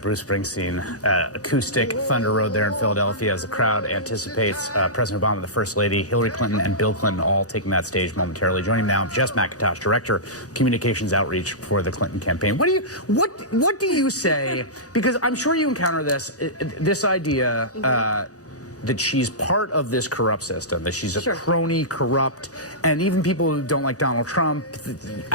Bruce Springsteen, acoustic Thunder Road there in Philadelphia as the crowd anticipates President Obama, the First Lady, Hillary Clinton, and Bill Clinton all taking that stage momentarily. Joining me now, Jess McIntosh, Director of Communications Outreach for the Clinton campaign. What do you say? Because I'm sure you encounter this idea that she's part of this corrupt system, that she's a crony, corrupt, and even people who don't like Donald Trump.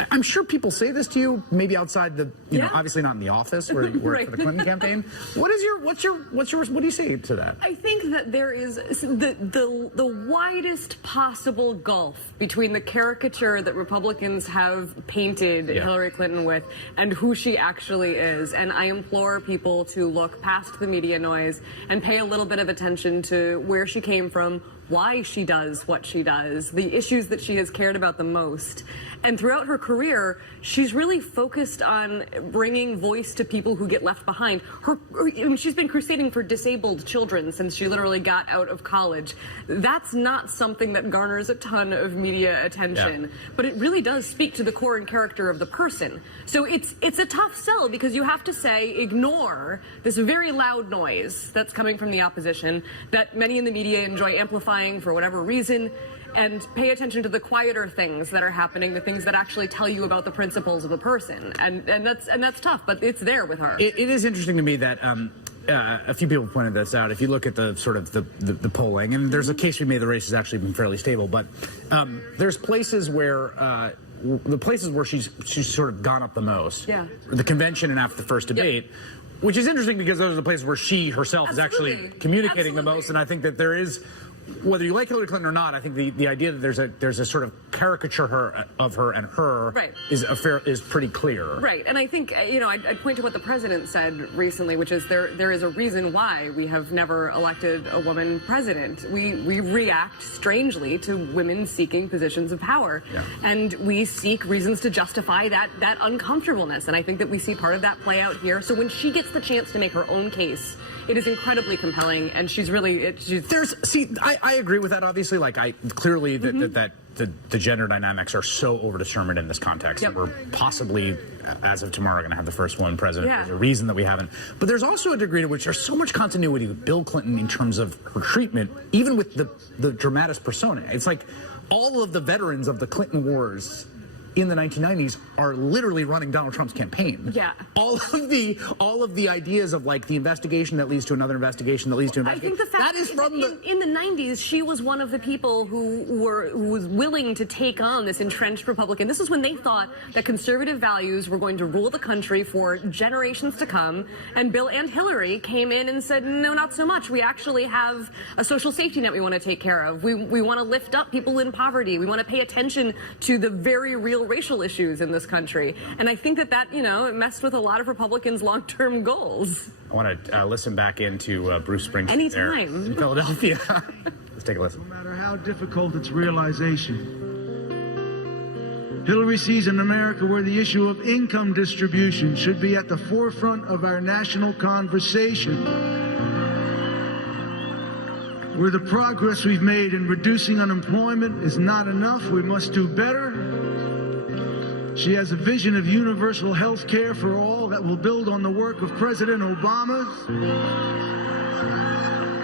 I'm sure people say this to you, maybe outside the, you know, obviously not in the office where you work for the Clinton campaign. What do you say to that? I think that there is the widest possible gulf between the caricature that Republicans have painted Hillary Clinton with and who she actually is. And I implore people to look past the media noise and pay a little bit of attention to where she came from, why she does what she does, the issues that she has cared about the most. And throughout her career, she's really focused on bringing voice to people who get left behind. She's been crusading for disabled children since she literally got out of college. That's not something that garners a ton of media attention, but it really does speak to the core and character of the person. So it's a tough sell because you have to say, ignore this very loud noise that's coming from the opposition that many in the media enjoy amplifying for whatever reason, and pay attention to the quieter things that are happening, the things that actually tell you about the principles of the person. And that's tough, but it's there with her. It is interesting to me that a few people pointed this out. If you look at the sort of the polling, and there's a case we made the race has actually been fairly stable, but there's places where the places where she's sort of gone up the most. Yeah. The convention and after the first debate. Yep. Which is interesting because those are the places where she herself is actually communicating the most, and I think that there is, whether you like Hillary Clinton or not, I think the idea that there's a sort of caricature of her and her is pretty clear. Right, and I think I'd point to what the president said recently, which is there is a reason why we have never elected a woman president. We react strangely to women seeking positions of power, and we seek reasons to justify that uncomfortableness. And I think that we see part of that play out here. So when she gets the chance to make her own case, it is incredibly compelling, and she's really. I agree with that. Obviously, clearly that the gender dynamics are so overdetermined in this context. Yep. We're possibly, as of tomorrow, going to have the first woman president. Yeah. There's a reason that we haven't. But there's also a degree to which there's so much continuity with Bill Clinton in terms of her treatment, even with the dramatis persona. It's like all of the veterans of the Clinton wars in the 1990s are literally running Donald Trump's campaign. Yeah. All of the ideas of like the investigation that leads to another investigation that leads to investigation. I think the fact that is from in the 90s, she was one of the people who was willing to take on this entrenched Republican. This is when they thought that conservative values were going to rule the country for generations to come. And Bill and Hillary came in and said, no, not so much. We actually have a social safety net we want to take care of. We want to lift up people in poverty. We want to pay attention to the very real racial issues in this country. And I think that it messed with a lot of Republicans' long-term goals. I want to listen back into Bruce Springsteen there in Philadelphia. Let's take a listen. No matter how difficult its realization, Hillary sees an America where the issue of income distribution should be at the forefront of our national conversation, where the progress we've made in reducing unemployment is not enough. We must do better. She has a vision of universal health care for all that will build on the work of President Obama.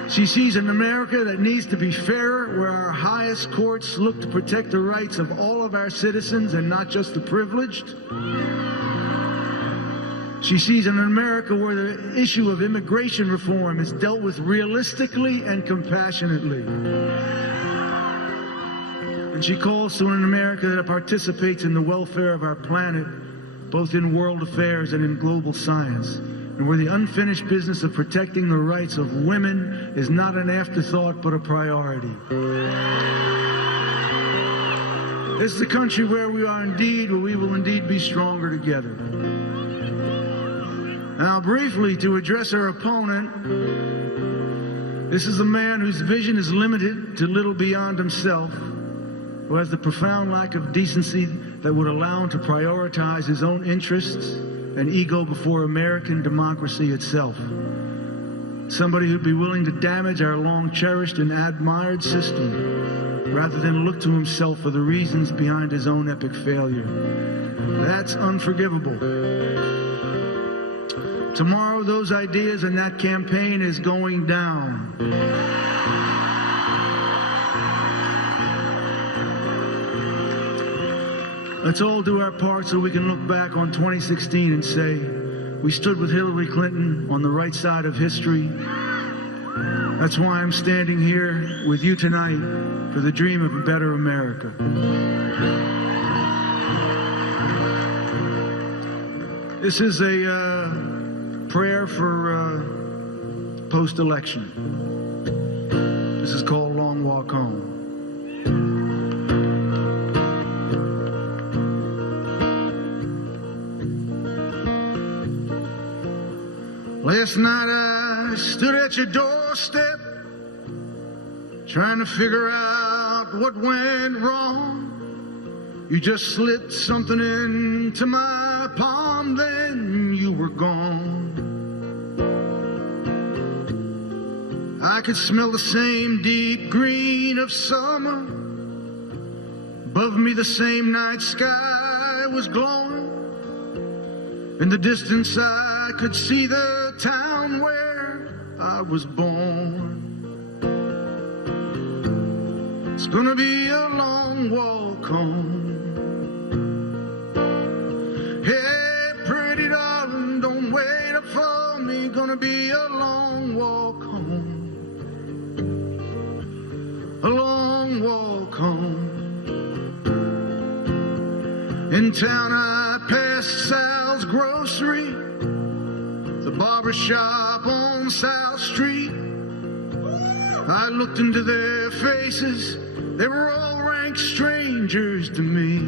She sees an America that needs to be fairer, where our highest courts look to protect the rights of all of our citizens and not just the privileged. She sees an America where the issue of immigration reform is dealt with realistically and compassionately. And she calls to an America that participates in the welfare of our planet, both in world affairs and in global science, and where the unfinished business of protecting the rights of women is not an afterthought but a priority. This is a country where we will indeed be stronger together. Now, briefly, to address her opponent, this is a man whose vision is limited to little beyond himself, who has the profound lack of decency that would allow him to prioritize his own interests and ego before American democracy itself. Somebody who'd be willing to damage our long-cherished and admired system rather than look to himself for the reasons behind his own epic failure. That's unforgivable. Tomorrow, those ideas and that campaign is going down. Let's all do our part so we can look back on 2016 and say, we stood with Hillary Clinton on the right side of history. That's why I'm standing here with you tonight for the dream of a better America. This is a prayer for post-election. This is called Long Walk Home. Last night I stood at your doorstep trying to figure out what went wrong. You just slipped something into my palm, then you were gone. I could smell the same deep green of summer. Above me the same night sky was glowing. In the distance I could see the town where I was born. It's gonna be a long walk home. Hey, pretty darling, don't wait up for me. Gonna be a long walk home. A long walk home. In town I passed Sal's grocery, the barber shop on South Street. I looked into their faces, they were all rank strangers to me.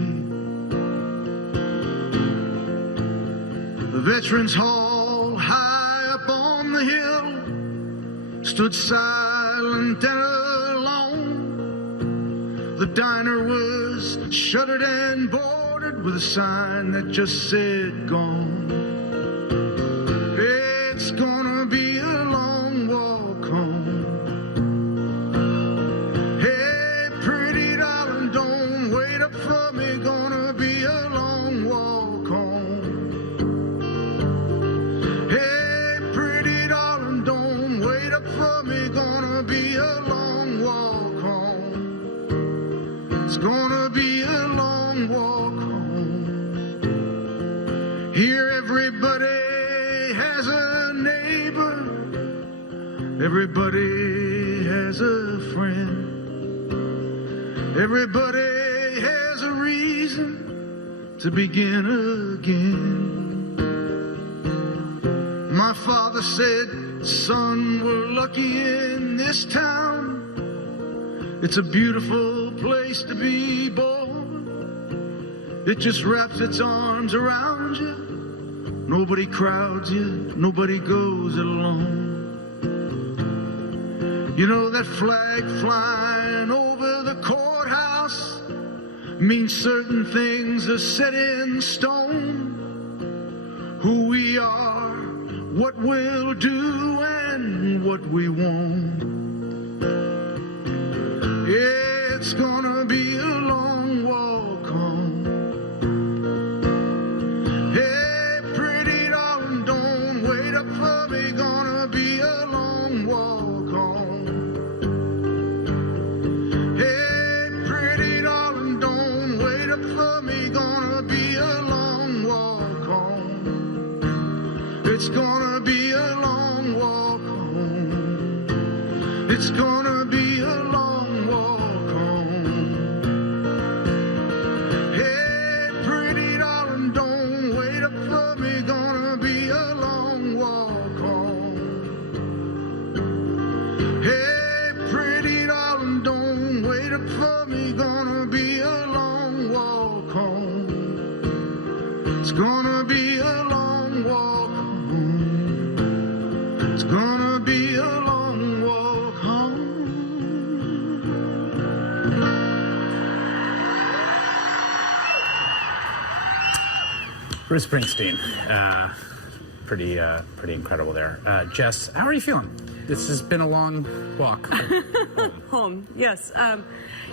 The Veterans Hall, high up on the hill, stood silent and alone. The diner was shuttered and boarded with a sign that just said gone. It's gonna be a long walk home. Hey, pretty darling, don't wait up for me. Gonna be a long walk home. Hey, pretty darling, don't wait up for me. Gonna be a long walk home. It's gonna be a long walk home. Here everybody has a neighbor, everybody has a friend, everybody has a reason to begin again. My father said, son, we're lucky in this town. It's a beautiful place to be born. It just wraps its arms around you. Nobody crowds you, nobody goes it alone. You know that flag flying over the courthouse means certain things are set in stone. Who we are, what we'll do, and what we won't. It's gonna be a long walk home. Hey, pretty darling, don't wait up for me. Gonna be a long walk home. Hey, pretty darling, don't wait up for me. Gonna be a long walk home. It's gonna be a long walk home. It's gonna be a long walk home. Hey, pretty darling, don't wait up for me. Gonna be a long walk home. Hey, pretty darling, don't wait up for me. Gonna be a long walk home. It's gonna be a long walk home. It's gonna be a long walk home. Bruce Springsteen, pretty incredible there. Jess, how are you feeling? This has been a long walk. Home, yes.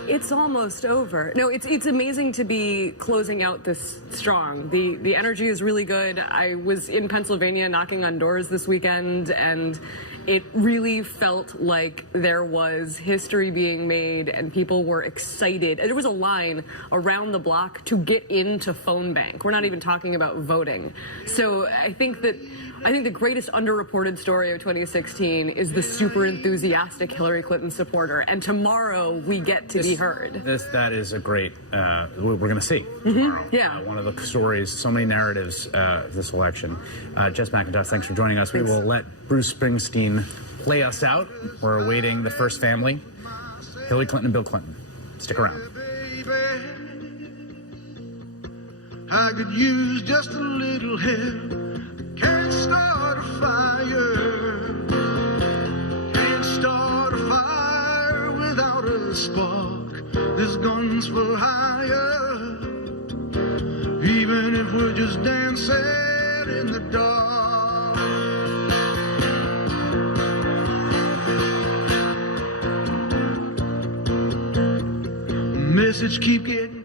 It's almost over. No, it's amazing to be closing out this strong. The energy is really good. I was in Pennsylvania knocking on doors this weekend, and it really felt like there was history being made and people were excited. There was a line around the block to get into phone bank. We're not even talking about voting. So I think the greatest underreported story of 2016 is the super enthusiastic Hillary Clinton supporter. And tomorrow we get to be heard. That is a great, we're going to see tomorrow. Yeah. One of the stories, so many narratives this election. Jess McIntosh, thanks for joining us. Thanks. We will let Bruce Springsteen play us out. We're awaiting the first family, Hillary Clinton and Bill Clinton. Stick around. I could use just a little help. Can't start a fire. Can't start a fire without a spark. This gun's for hire. Even if we're just dancing in the dark. Message keep getting